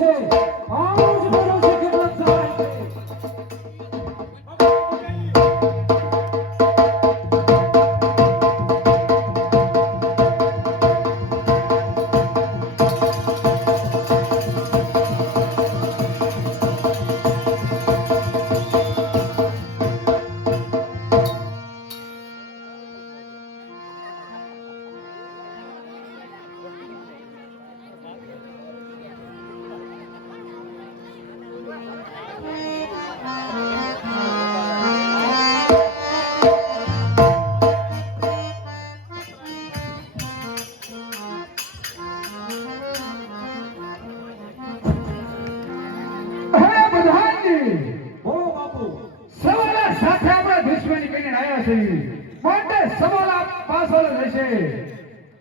છે આવું જ મારો છે કેટલા સવાય છે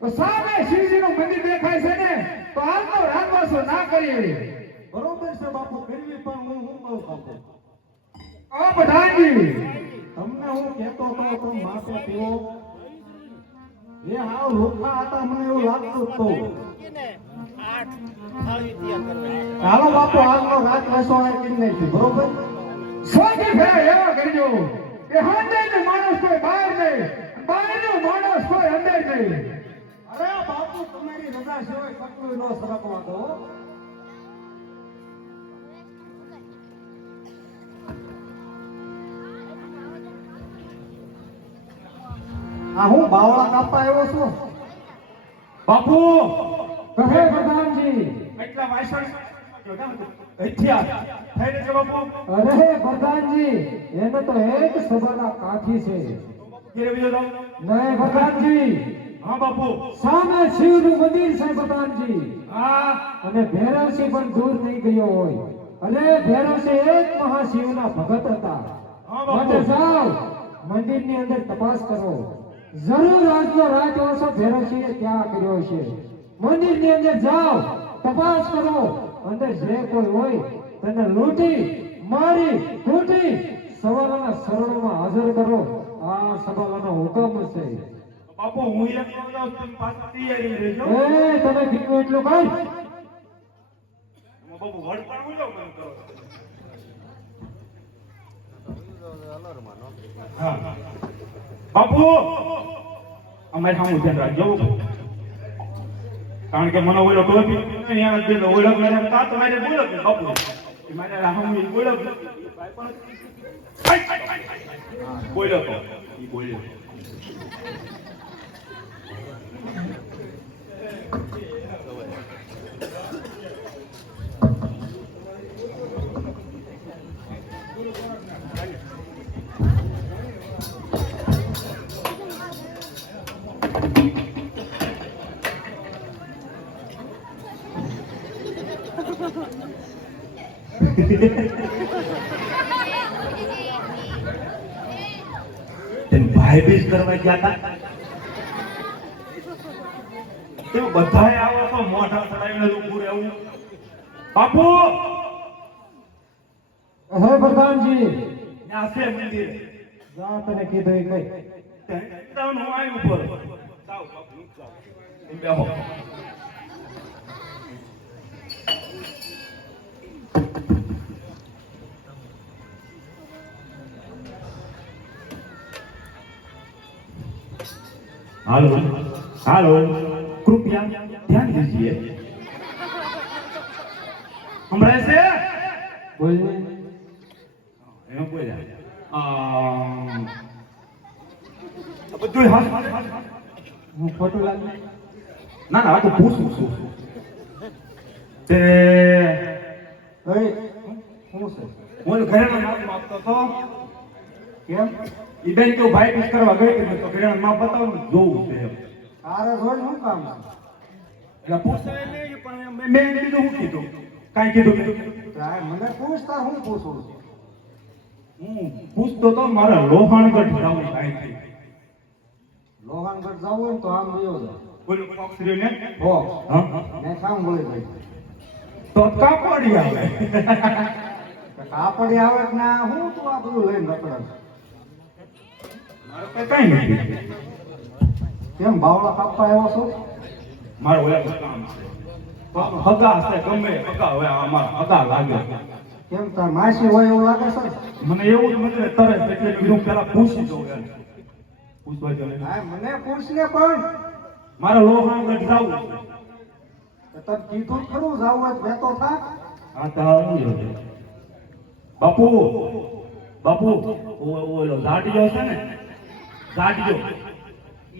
સામે શિવજીનું મંદિર દેખાય છે ને તો આજનો રાતવાસો ના કરીએ બરોબર છે બાપુ કરવી પણ હું કહું બાપુ ઓ પ્રધાનજી તમને હું કહેતો હતો તો માથે પીવો એ હાવ લોખા હતા મને એવું લાગતું હતું ચાલો બાપુ આજનો રાત વસો આવી નહીં બરોબર સોથી ફેરા એવા કરજો કે અંદર માણસ કોઈ બહાર નહીં બહારનો માણસ કોઈ અંદર નહીં અરે બાપુ તમારી રજા સિવાય કટલું ન સરકવા દો આ હું બાવળા કાપવા આવ્યો છું બાપુ કહે પ્રધાનજી એટલા વાસણ હથિયાર થઈને છે બાપુ અરે પ્રધાનજી એને તો એક સભાના કાઠી છે કેરે બીજો જાવ નહીં પ્રધાનજી હા બાપુ સામે શિવનું મંદિર છે પ્રધાનજી હા અને ભૈરવસિંહ પણ દૂર નહીં ગયો હોય અરે ભૈરવસિંહ એક મહાશિવના ભગત હતા માટે જાઓ મંદિરની અંદર તપાસ કરો જરૂર આજનો રાજવાસો ભૈરવસિંહે ત્યાં કર્યો છે મંદિરની અંદર જાઓ તપાસ કરો અંદર જે કોઈ હોય તેને લૂંટી મારી કૂટી સવારના શરણોમાં હાજર કરો આ સવાલનો હુકમ છે બાપુ હું એક જાઉં તમે પાછા તૈયારી રહેજો એ તમે કીધું એટલું કર બાપુ વડપણ બોલો મને કરો હા બાપુ અમારે સામું ધ્યાન રાખજો કારણ કે મને ઓલો ટોપી અહીંયા જ ઓળખ મને તા તમારે બોલો કે બાપુ મારે સામું બોલો બોલ્યો તો ઈ બોલ્યો ભાઈ બીજ કરવા ગયા હતા તે બધાએ આવો તો મોઢા ચડાવીને ઊભું રહેવું બાપુ હે પ્રધાનજી ત્યાં છે મંદિર જા તને કીધું એ કઈ ત્યાં હું આવી ઉપર જાઓ બાપુ જાઓ બેહો हेलो हेलो कृपया ध्यान दीजिए हमारे से બોલને એમ બોલ્યા બધું હાથ હું ખોટું લાગે ના ના આ તો પૂછું છું તે ઓય શું છે હું ઘરેના માપ માપતો તો કેમ ઈ બેન તો ભાઈ પીસ કરવા ગઈ હતી તો ઘરેના માપ બતાવું જોવું છે એમ તારે રોજ શું કામ છે એટલે પૂછાય નહીં પણ મેં કીધું હું કીધું કાંઈ કીધું તારે મને પૂછતા હું પૂછું હું પૂછતો તો મારા લોહાણગઢ જવું કાંઈ થઈ લોહાનગઢ જવું હોય ને તો આમ રહ્યો છે બોલો પક્ષી ને હો હા મેં કામ બોલી ભાઈ તો કાપડી આવે કાપડી આવે કે ના હું તું આ બધું લઈને રખડે મારે કઈ નથી કેમ બાવળા કાપવા આવ્યો છો મારો ઓલા કામ છે હગા હશે ગમે હગા હવે અમારા હગા લાગે કેમ તાર માસી હોય એવું લાગે છે? મને એવું જ મને તરત એટલે હું પેલા પૂછી દઉં યાર પૂછવા જો હા મને પૂછ ને પણ મારા લોહા ગઢ જાવું છે તને કીધું ખરું જાવું હોય તો બેતો થા. હા તો હું જોઉં. બાપુ બાપુ ઓલો ઝાડિયો છે ને ઝાડિયો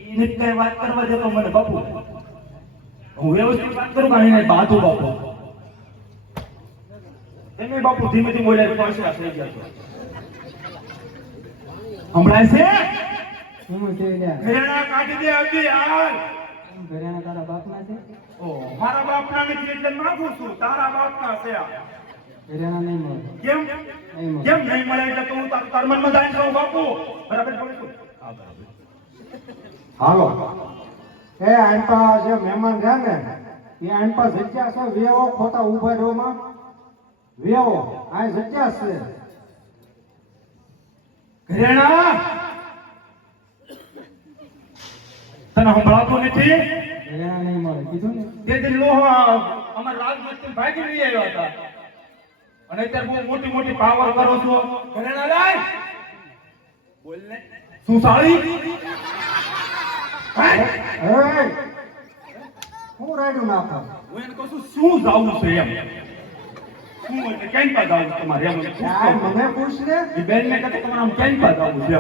ઈને જ કઈ વાત કરવા જતો મને બાપુ હું વ્યવસ્થિત વાત કરું કે એને બાજુ બાપુ એમે બાપુ ધીમે ધીમે બોલ્યા પાછા થઈ ગયા છો હમણાં છે હું જોઈ લે ઘરેણા કાઢી દે આવતી યાર ઘરેણા તારા બાપના છે ઓ મારા બાપના નથી એટલે માંગુ છું તારા બાપના છે આ ઘરેણા નહીં મળે કેમ નહીં મળે કેમ નહીં મળે એટલે તું તાર મનમાં જાય છો બાપુ બરાબર બોલું છું હા બરાબર હાલો એ આંપા જે મહેમાન રહ્યા ને એ આંપા જગ્યા છે વેવો ખોટા ઉભા રહ્યોમાં વેવો આ જગ્યા છે ઘરેણા તને સંભળાતું નથી ઘરેણા નહીં મળે કીધું ને તે દિન લોહો અમારા રાજમસ્તી ભાગી લઈ આવ્યા હતા અને અત્યારે બહુ મોટી મોટી પાવર કરો છો ઘરેણા લાય બોલ ને શું સાળી એ હું રાડ્યું નાખા હું એને કહું છું શું જાવું છે એમ શું એટલે કેમ પા જાવું તમારે એમ આ મને પૂછ ને એ બેન ને કહેતો તમારે આમ કેમ પા જાવું છે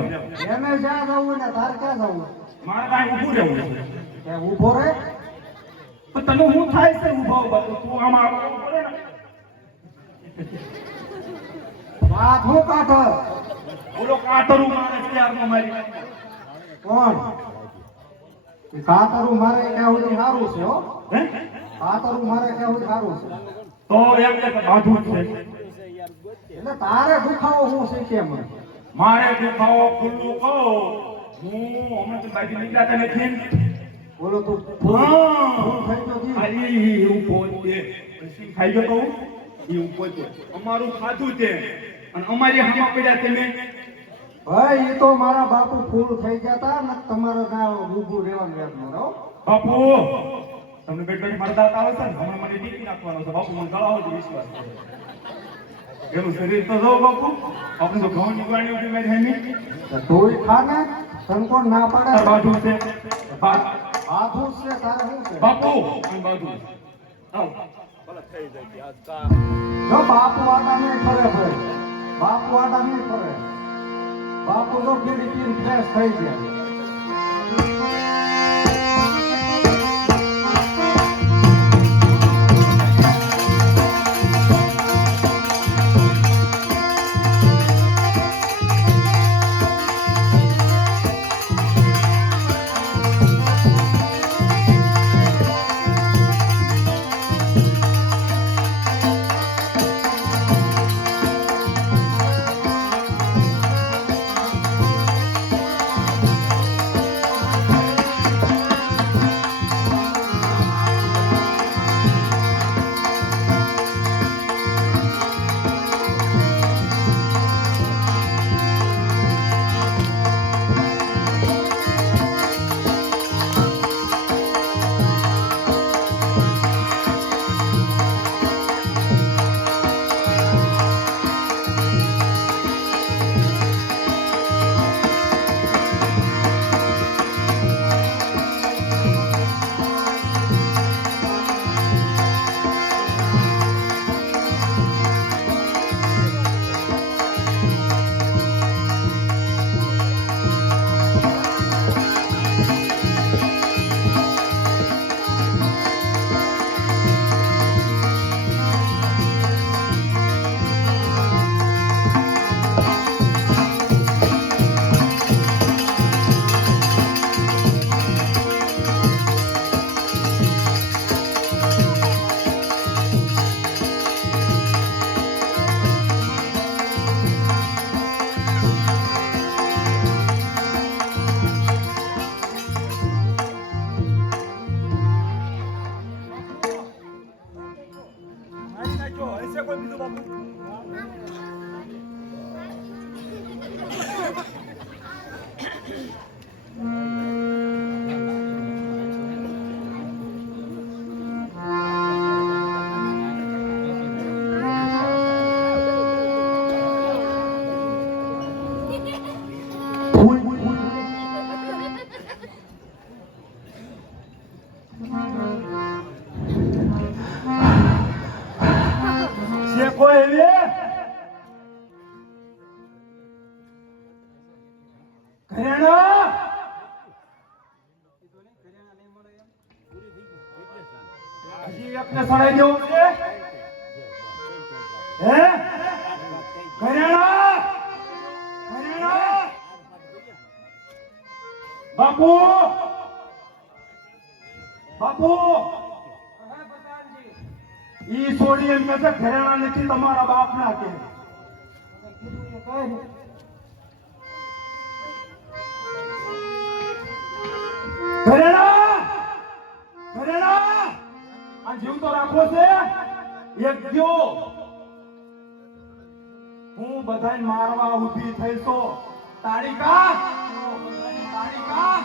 એમ એને જ્યાં જવું ને તાર ક્યાં જવું મારે કાંઈ ઊભું રહેવું છે એ ઊભો રે પણ તને હું થાય છે ઊભા ઊભા તો તું આમાં ઊભો રહે ને વાત હું કાઢ બોલો કાતરું મારે ત્યારમાં મારી કોણ એ કાતરું મારે ક્યાં સુધી સારું છે હો હે કાતરું મારે ક્યાં સુધી સારું છે તો એમ કે બાધું છે એટલે તારે દુખાવો હું શીખે મને મારે દુખાવો ખુલ્લું કહો હું હમણાં તો બાજુ નીકળાતા નથી બોલો તું હા ફૂલ થઈ ગયો જી. ખાલી એવું પોતે પછી ખાઈ ગયો કહું એવું પોતે અમારું ખાધું છે અને અમારી હામાં પડ્યા તમે ભાઈ એ તો મારા બાપુ ફૂલ થઈ ગયા તા ને તમારે ના ઊભું રહેવાનું યાદ ન રહો બાપુ તમને બેટ બેટ મારા દાંત આવે છે ને હમણાં મને ટીપી નાખવાનો છે બાપુ મને ગળાવો જ વિશ્વાસ છે એનું શરીર તો જો બાપુ આપણે તો ઘઉં નીકળવાની ઉઠી મેં હેમી તું ખા ને તને કોણ ના પાડે બાજુ છે બાપુ છે તારે શું છે બાપુ અને બાજુ આવ જો બાપુ આડા નહીં ફરે ભાઈ બાપુ આડા નહીં ફરે બાપુ તો પીડી પીને ફ્રેશ થઈ ગયા કોઈ એવી ઘરેણા હજી એકને સડાઈ દેવું છે હે ઘરેણા ઘરેણા બાપુ બાપુ ઈ છોડી એમ કે છે ઘરેણા નથી તમારા બાપ ના કે ઘરેણા ઘરેણા આ જીવ તો રાખવો છે એક ગયો હું બધાય મારવા ઊભી થઈ તો તારીકા તારીકા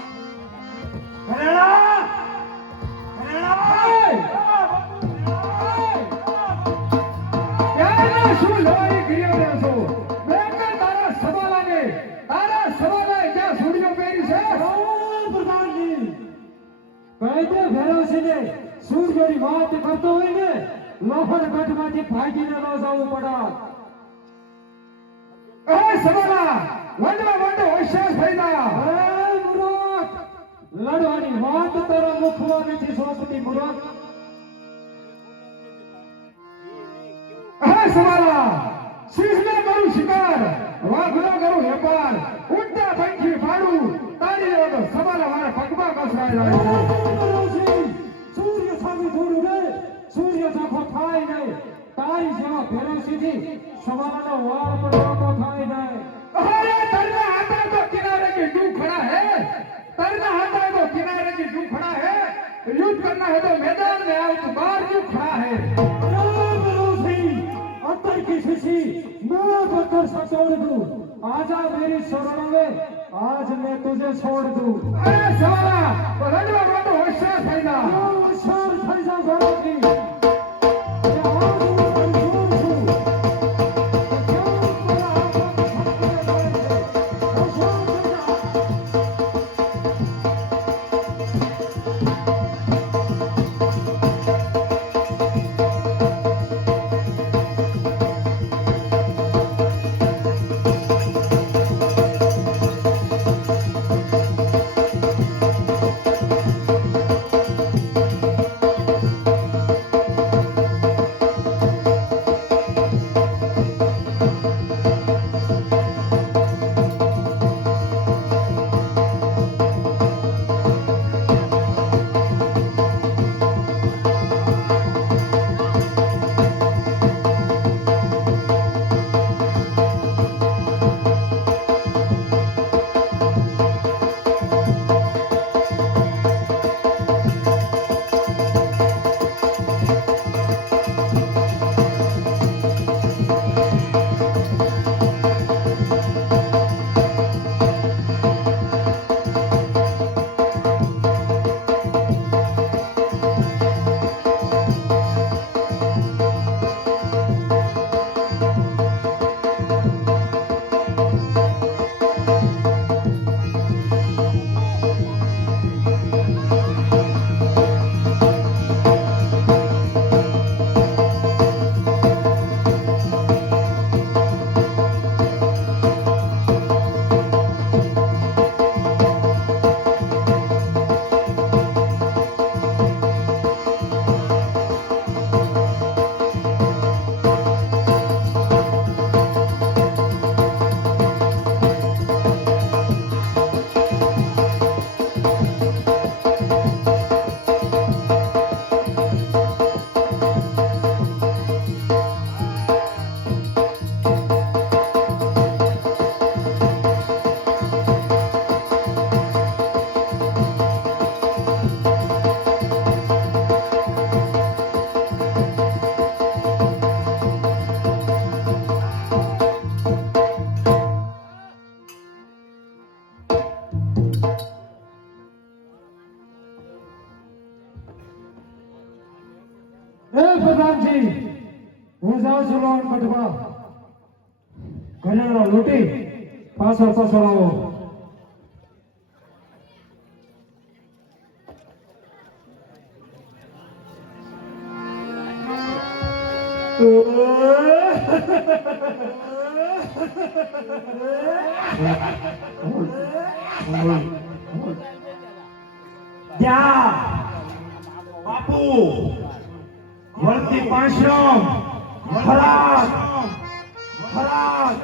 ઘરેણા ક્યારે શું લડાઈ કરી રહ્યા છો? બેટા તારા સવાલાને જ્યાં સૂર્ય પહેરી છે પ્રધાનજી કહી દે ભેરવસિંહને સૂર્યની વાત કરતો હોય ને લોહણગઢમાંથી ભાગીને ન જવું પડે. એ સવાલા વંડો હોશિયાર થઈ જા. એ મૂર્ખ લડવાની વાત તારા મુખમાં નથી સોંપતી મૂર્ખ. સવાલા સિંહને કરું શિકાર વાઘનો કરું વેપાર ઉડતા પંખી ફાડું તારી જેવો તો સવાલા મારા પગમાં કસરાઈ જાય છે. સૂર્ય સામે થોડું રે સૂર્ય સાખો થાય નહીં તારી જેવા ભેરવસિંહથી સવાલાનો વાળ પડવાનો થાય નહીં. અરે તરના હાથા તો કિનારે की डू खड़ा है तरना हाथा तो किनारे की डू खड़ा है युद्ध करना है तो मैदान में आओ तो बाहर क्यों खड़ा है. अंतर की शिशी मैं पत्थर से तोड़ दूं आजा मेरी शरण में आज मैं तुझे छोड़ दूं. अरे सवाला लड़वा वाटो होशियार થઈ જા. હોશિયાર થઈ જા ગોળકી. પ્રધાનજી હું જાઉં છું લોહણગઢમાં ઘરેણા લૂંટી પાછળ આવો. ઓય ત્યાં બાપુ વળતી પાંચમ ખરાબ ખરાબ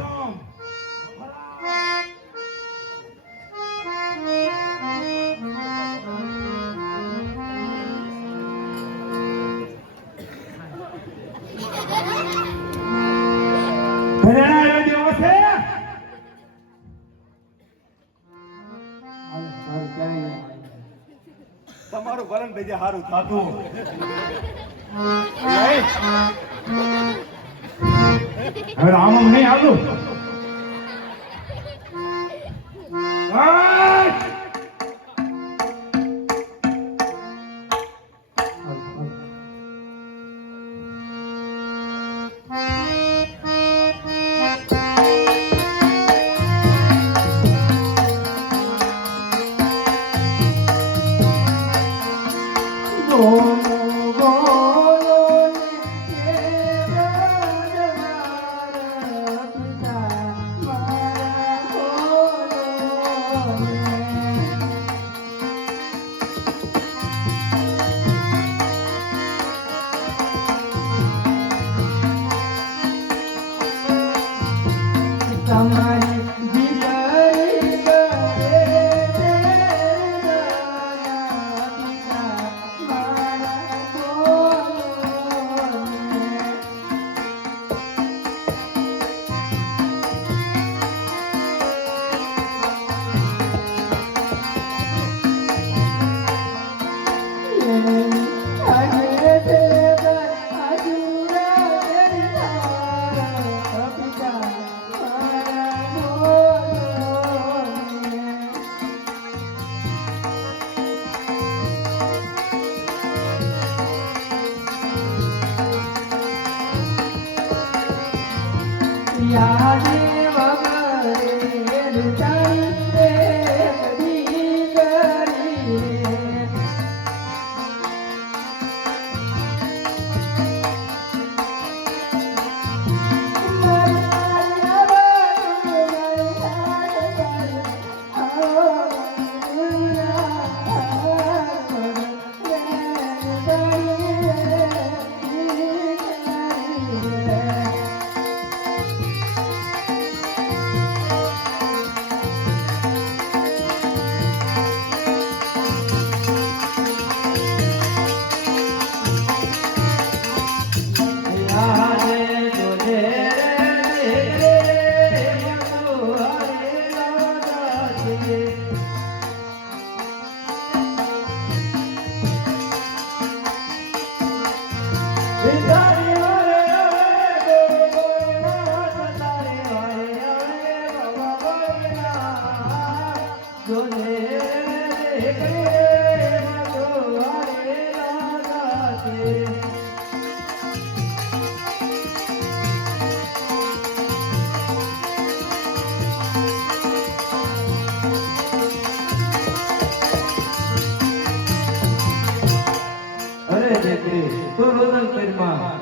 ઘરેણા આવ્યો દિવસે તમારું ભરણ ભેજે સારું થાતું હવે આમ નહીં આવતું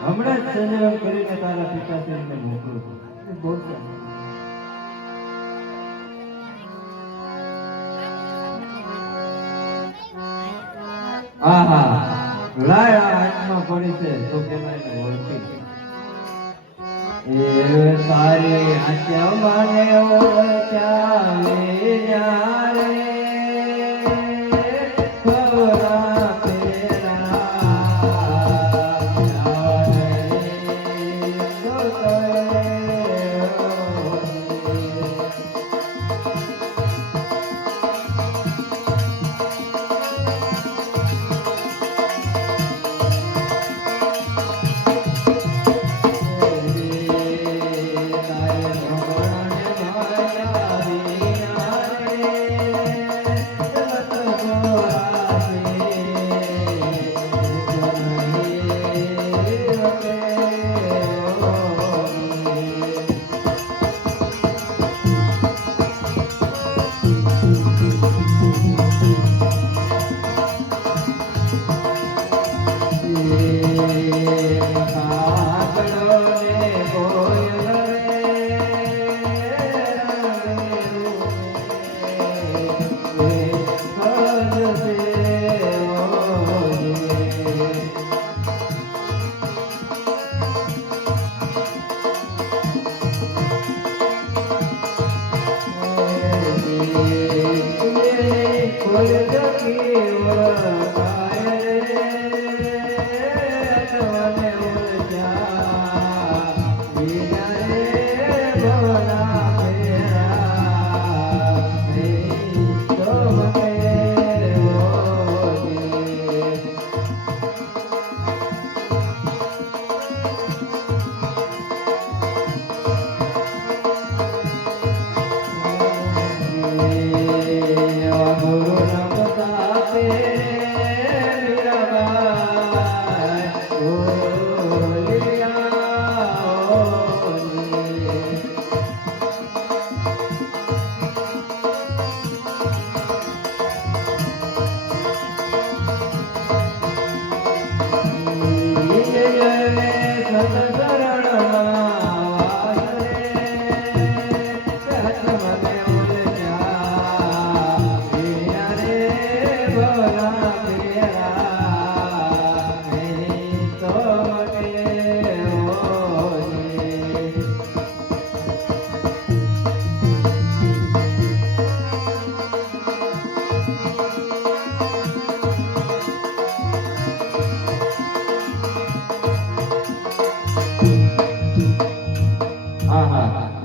હમણાં જ સંયમ કરીને તારા પિતાશ્રીને મોકલું. આહા લાય આ હાથમાં પડી છે તો કેનાય ઓળખી એ તારી આત્યા મને ઓળખ્યા લે યારે ખરા પેરા તારે ભગવાન માયા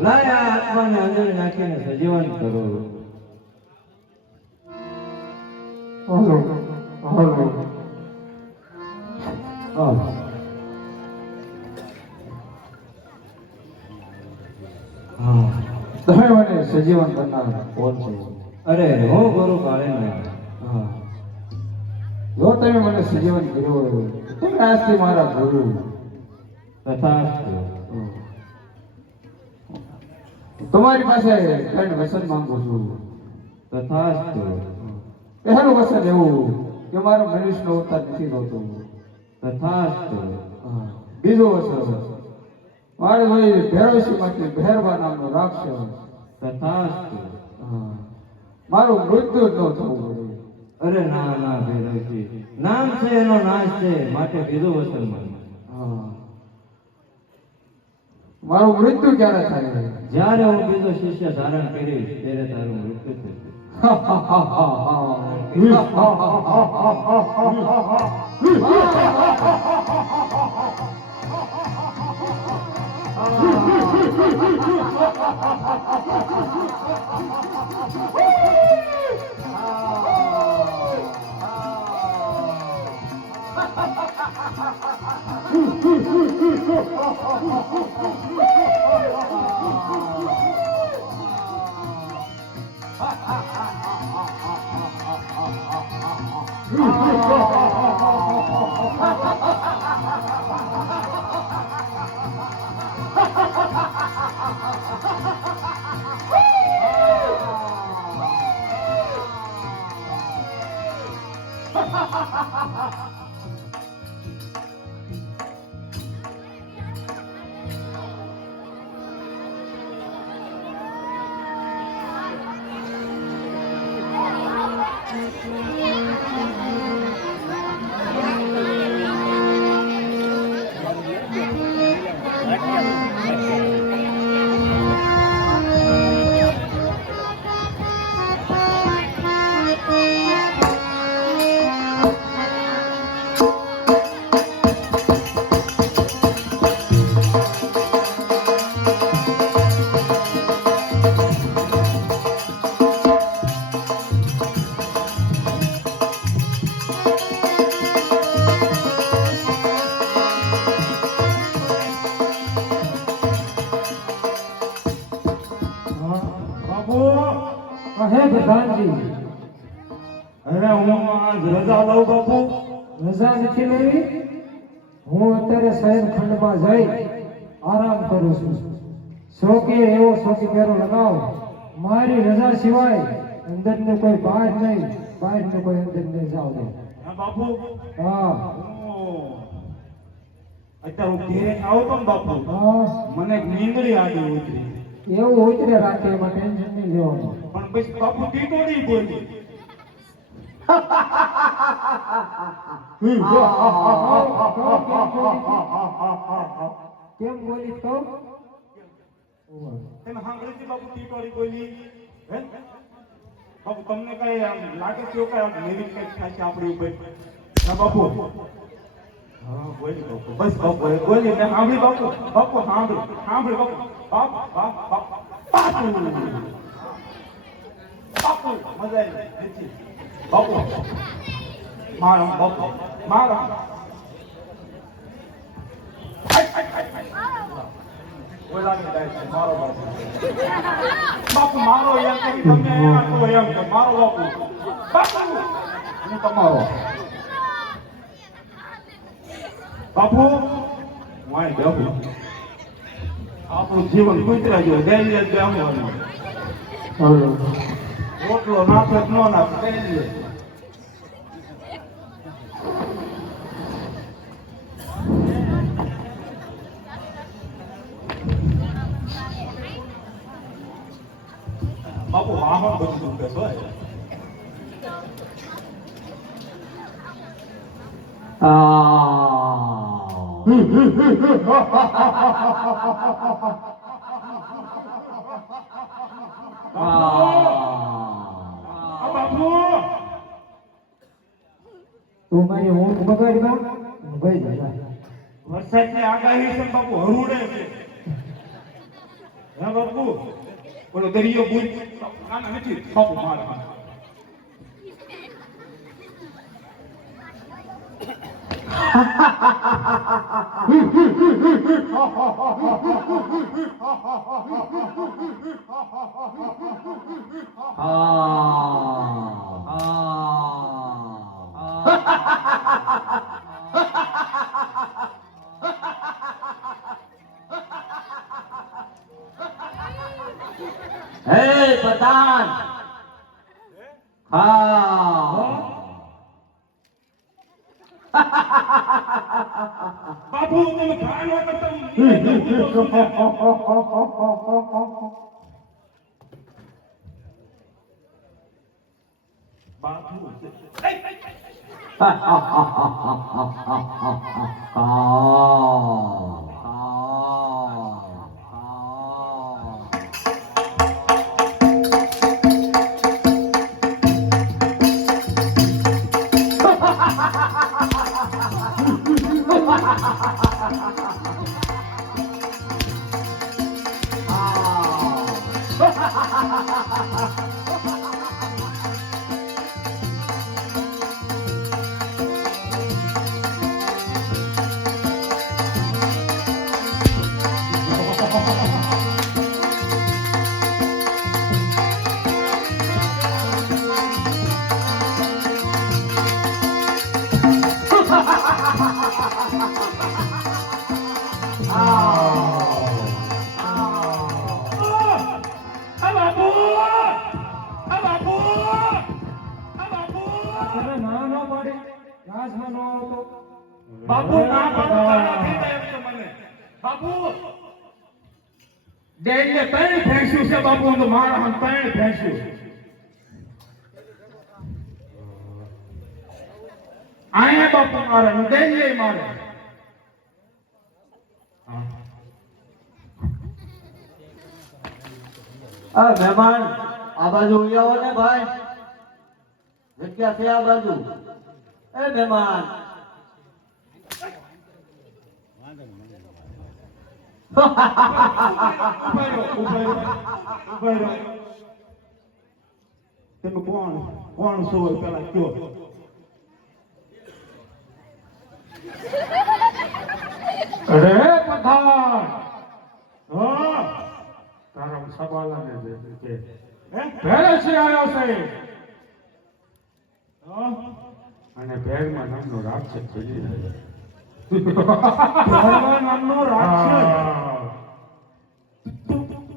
લાયા આત્માને અંદર નાખીને સજીવન કરો. હાલો હાલો તમે મને સજીવન કરનાર કોણ છો? અરે હું ગુરુ કાળીને. હા. જો તમે મને સજીવન કર્યો હોય તો તમે આજથી મારા ગુરુ. તથાસ્તુ. તમારી પાસે ત્રણ વચન માંગુ છું. તથાસ્તુ. પહેલું વચન એવું કે મારો મનુષ્યનો અવતાર નથી થતો. તથાસ્તુ. બીજું વચન મારે ભાઈ ભેરવસી માંથી ભેરવા નામનો રાક્ષસ. તથાસ્તુ. મારું મૃત્યુ જ ન થવું જોઈએ. અરે ના ના ભેરવજી, નામ છે એનો નાશ છે, માટે બીજું વચન માનો. મારું મૃત્યુ ક્યારે થાય? જ્યારે હું બીજો શિષ્ય ધારણ કરીશ ત્યારે તારું મૃત્યુ થશે. બાપુ હે પ્રધાનજી, અરે હું આજ રજા લઉં બાપુ. રજા નથી લેવી. હું અત્યારે શયન ખંડમાં જઈ આરામ કરું છું. શોકીએ એવો શોકી પહેરો લગાવ. મારી રજા સિવાય અંદર ને કોઈ બહાર નહીં, બહાર ને કોઈ અંદર નહીં જાવ દે. હા બાપુ. હા અત્યારે હું ઘેરે આવતો ને બાપુ, હા, મને એક નીંદડી આવી ઉતરી. એવું ઉતરે રાખે, એમાં ટેન્શન નહીં લેવાનું. પણ પછી બાપુ ટીટોડી બોલી. કેમ બોલી તો? તમે સાંભળી હતી બાપુ ટીટોડી બોલી? હે? બાપુ તમને કઈ આમ લાગે છે કે આમ નિમિત્ત કઈ થાય છે આપણી ઉપર ના બાપુ હા બોલી બાપુ બસ બાપુ બોલી ને સાંભળી બાપુ બાપુ સાંભળી બાપુ બાપ બાપ બાપ બાપુ બાપુ મજા આવી બાપુ મારો બાપુ મારો બોલાવી જાય છે મારો બાપુ બાપુ મારો એમ કહી તમને તો એમ કે મારો બાપુ બાપુ હું તમારો બાપુ વાય બાપુ આપણું જીવન કુતરા જેવું ડેલી જ આમવાનું રોટલો નાખે ન નાખે ડેલી બાપુ હા બધું દુખે છે બાપુ તું મારી ઊંઘ બગાડમાં ભાઈ જા વરસાદની આગાહી છે બાપુ હરુડે છે હા બાપુ બોલો દરિયો બુજ ના નથી બાપુ મારા હે પ્રધાન હા બાપુ તમે ખાનો કરતા બાપુ બાપુ ના બાપુ ડેલી ત્રણ ફેંસ્યું છે બાપુ તો મારા હમ ત્રણ ફેંસ્યું આયા બાપુ મારે ડેલી મારે મહેમાન આ બાજુ ઉઈ આવો ને ભાઈ જગ્યા છે આ બાજુ એ મહેમાન તમે કોણ છો પેલા કયો અરે પઠાણ હા તારા સવાલાને છે ભેરસી આવ્યો છે અને ભેરમાં નામનો રાક્ષસ થઈ ભગવાન નામનો રાક્ષસ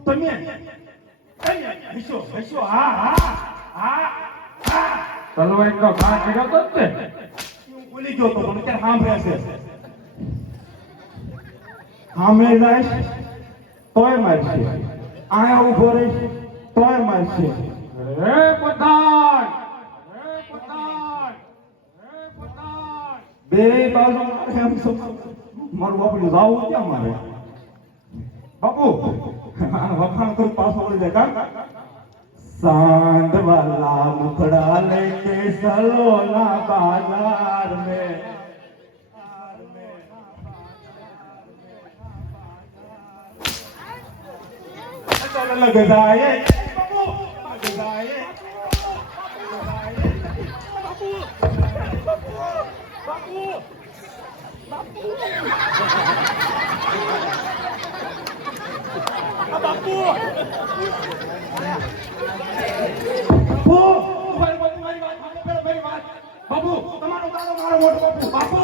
તમે હશો હા હા હા તલવાર નો ઘા કર્યો તો ને હું ભૂલી ગયો તો મને ત્યારે સાંભળ્યા છે સાંભળે નાઈશ તોય મારશે આયા ઉભો રહીશ તોય મારશે રે પઠાણ રે પઠાણ રે પઠાણ બે બાજુ મારે એમ મારું બાપુ જાવું ક્યાં મારે બાપુ વખાણ કરું પાછો વળી જાય કા સાંજ वाला मुखड़ा लेके सलोना बाजार में लग जाए लग जाए બાપુ તમારો તારો મારો મોટો બાપુ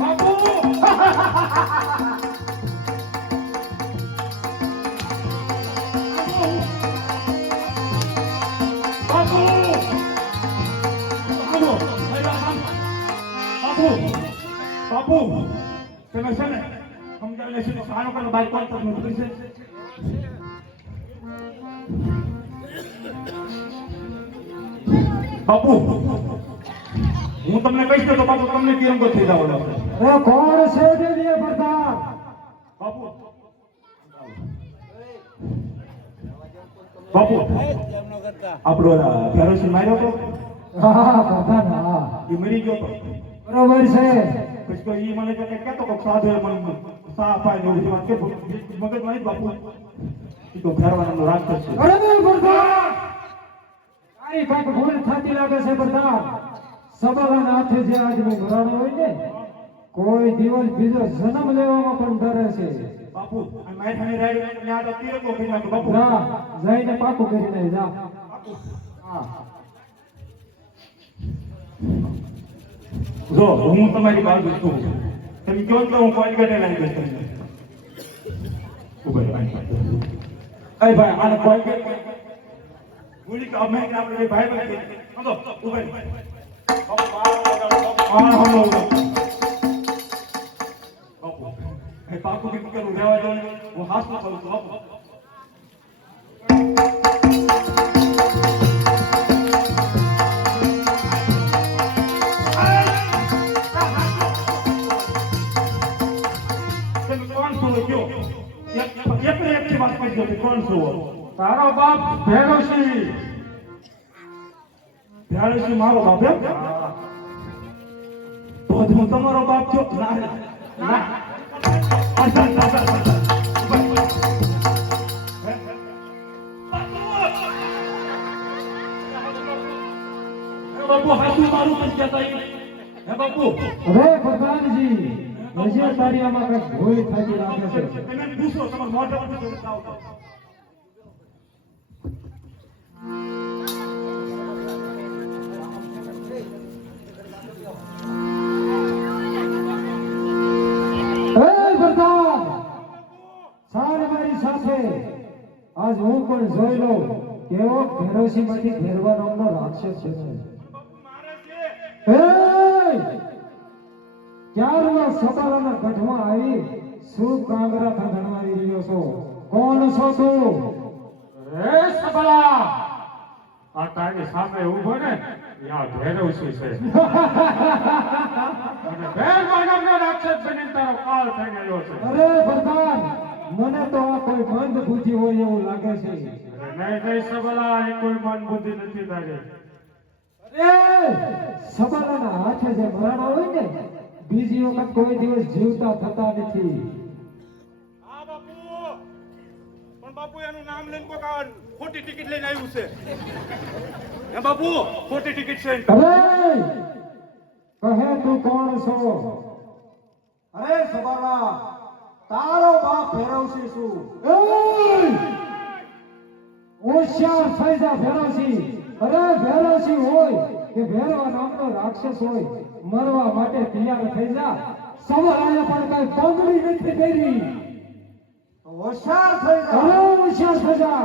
બાપુ બાપુ બાપુ બાપુ તમે છે ને સમજાવી લેશું તો સારો કરો બાઈક કોલ તમને ઉતરી છે બાપુ હું તમને કહીશ તો બાપુ તમને તિરંગો થઈ જાવ અરે કોણ છે દેવીએ પ્રધાન? બાપુ બાપુ આપણો ફેરોસી માર્યો તો હા પ્રધાન હા એ મરી ગયો તો બરોબર છે. પછી તો ઈ મને કહેતો કે સાધુ મને સા પાઈ નો બધી વાત કે મગજ નહીં બાપુ ઈ તો ફેરવાનો રાક્ષસ છે. અરે પ્રધાન તારી કાંઈક ભૂલ થતી લાગે છે પ્રધાન. સબલાના હાથે જે આદમી મરાણો હોય ને કોઈ દિવસ બીજો જન્મ લેવામાં પણ ડરે છે. બાપુ આ માથાની રાઈડ ને આ તો તિરંગો કરી નાખો બાપુ જા જઈને પાકું કરીને જા. હા જો હું તમારી બાજુ છું તમે કહો તો હું કોઈ ગટે લાવી દઈશ તમને ઉભા રહો ભાઈ આને કોઈ ગટે ગુલી કા મેં આપણે ભાઈ ભાઈ સમજો ઉભા રહો બાપુ એ પાકું કે કરું રહેવા દો હું હાથ ન કરું બાપુ તારો બાપ ભેરોસી ભેરોસી મારો બાપ એમ તો હું તમારો બાપ છો ના ના બાપુ હાથું મારું પણ કહેતા હે બાપુ હવે પ્રધાનજી હજી તારી આમાં કંઈક ભૂલ થતી લાગે છે. તમે પૂછો તમારો મોઢો પૂછો પ્રધાન સાર મારી સાથે આજ હું પણ જોઈ લઉં કેવો ભેરોસી માંથી ઘેરવા નામનો રાક્ષસ છે. ક્યારના સબાલાના ગઢમાં આવી શું કાંગરા થણવાવી રહ્યો છો? કોણ છો તું? રે સબલા આ તારી સામે ઊભો ને યા ભેરવસી છે અને ભેર માનવનો રાક્ષસ બની તારો કાળ થઈને આવ્યો છે. અરે પ્રધાન મને તો આ કોઈ મંદ બુદ્ધિ હોય એવું લાગે છે. નહીં સબલા એ કોઈ મન બુદ્ધિ નથી તારી. અરે સબાલાના હાથે જે મરાણા હોય ને બીજી વખત કોઈ દિવસ જીવતા થતા નથી. હા બાપુ પણ બાપુ એનું નામ લઈને કોક ખોટી ટિકિટ લઈને આવ્યું છે હે બાપુ ખોટી ટિકિટ છે અરે કહે તું કોણ છો? અરે સબલા તારો બાપ ભેરવસી છું. હોશિયાર થઈ જા ભેરોસી. અરે ભેરોસી હોય કે ભેરવા નામનો રાક્ષસ હોય મરવા માટે તૈયાર થઈ જા. સવારે પણ કઈ પગડી નથી કરી. હોશિયાર થઈ જા. અરે હોશિયાર થઈ જા.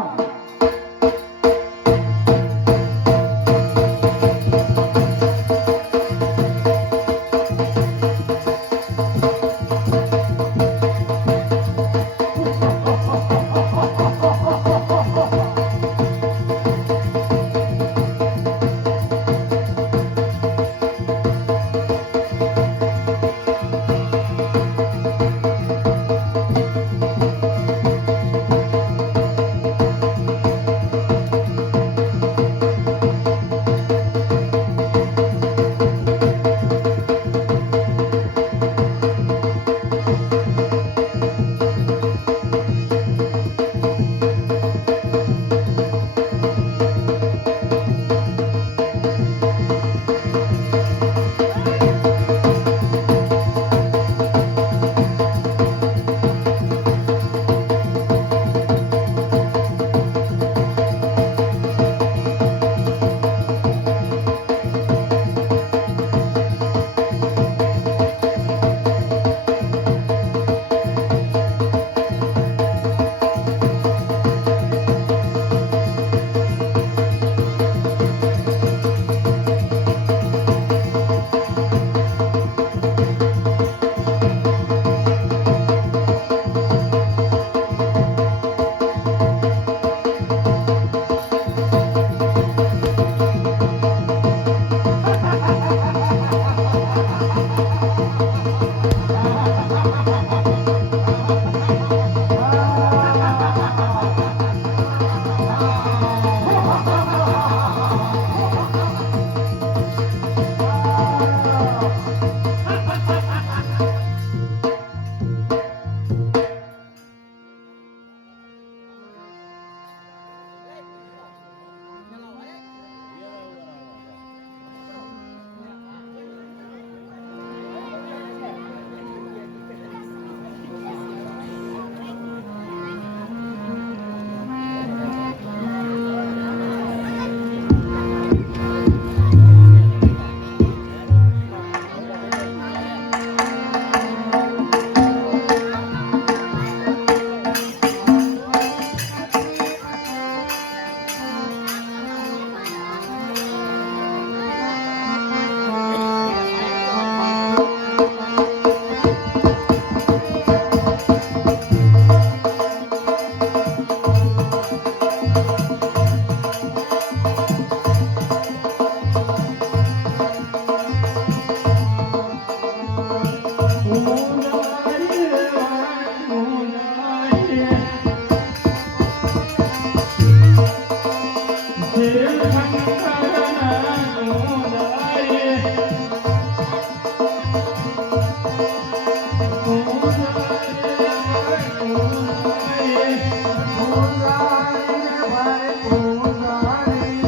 પૂજારી ભાઈ પૂજારી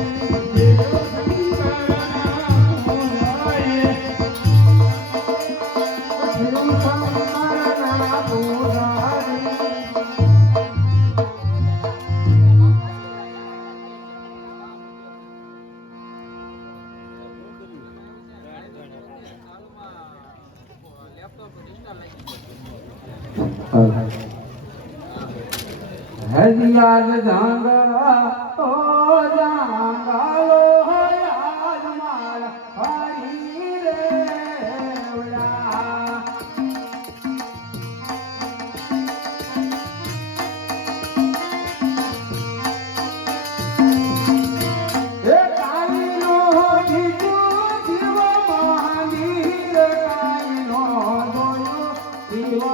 શિવશંકરના પૂજારી હરિયાલ જાંગા ઓ જાંગાલો હરિયાલ મારા હરી રેવડા એ કાલીનો બીજો શિવ મહાવીર કાલીનો જોયો શિવ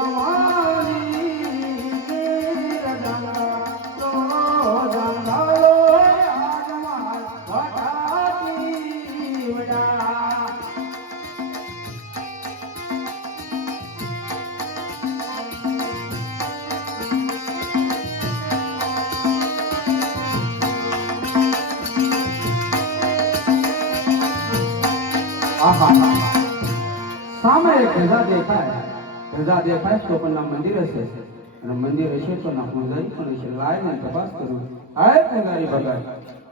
સામે એક ધજા દેખાય તો પણ ના મંદિર હશે અને મંદિર હશે તો ના પૂજારી પણ હશે લાઈને તપાસ કરું આ પૂજારી ભગાય